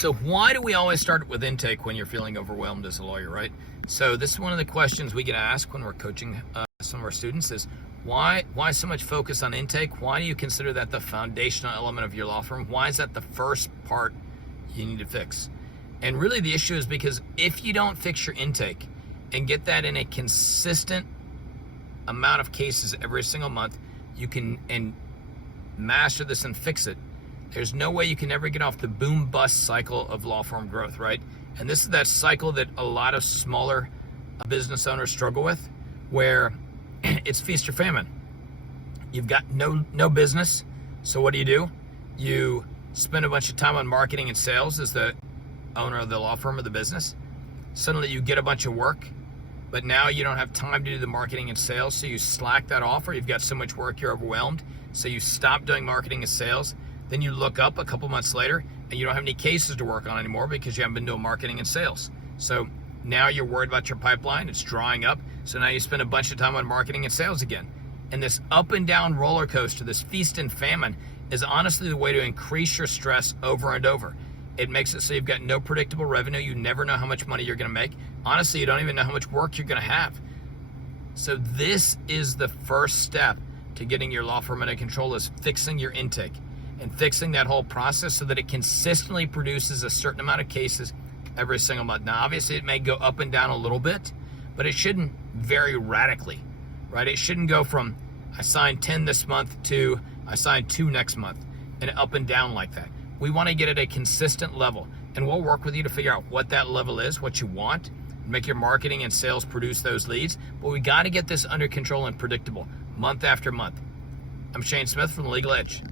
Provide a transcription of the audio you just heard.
So why do we always start with intake when you're feeling overwhelmed as a lawyer, right? So this is one of the questions we get asked when we're coaching some of our students is, why so much focus on intake? Why do you consider that the foundational element of your law firm? Why is that the first part you need to fix? And really the issue is because if you don't fix your intake and get that in a consistent amount of cases every single month, you can and master this and fix it. There's no way you can ever get off the boom bust cycle of law firm growth, right? And this is that cycle that a lot of smaller business owners struggle with, where it's feast or famine. You've got no business, so what do? You spend a bunch of time on marketing and sales as the owner of the law firm or the business. Suddenly you get a bunch of work, but now you don't have time to do the marketing and sales, so you slack that off, or you've got so much work you're overwhelmed, so you stop doing marketing and sales. Then you look up a couple months later and you don't have any cases to work on anymore because you haven't been doing marketing and sales. So now you're worried about your pipeline, it's drying up, so now you spend a bunch of time on marketing and sales again. And this up and down roller coaster, this feast and famine, is honestly the way to increase your stress over and over. It makes it so you've got no predictable revenue, you never know how much money you're gonna make. Honestly, you don't even know how much work you're gonna have. So this is the first step to getting your law firm under control, is fixing your intake and fixing that whole process so that it consistently produces a certain amount of cases every single month. Now, obviously it may go up and down a little bit, but it shouldn't vary radically, right? It shouldn't go from I signed 10 this month to I signed 2 next month and up and down like that. We want to get at a consistent level, and we'll work with you to figure out what that level is, what you want, make your marketing and sales produce those leads, but we got to get this under control and predictable month after month. I'm Shane Smith from Legal Edge.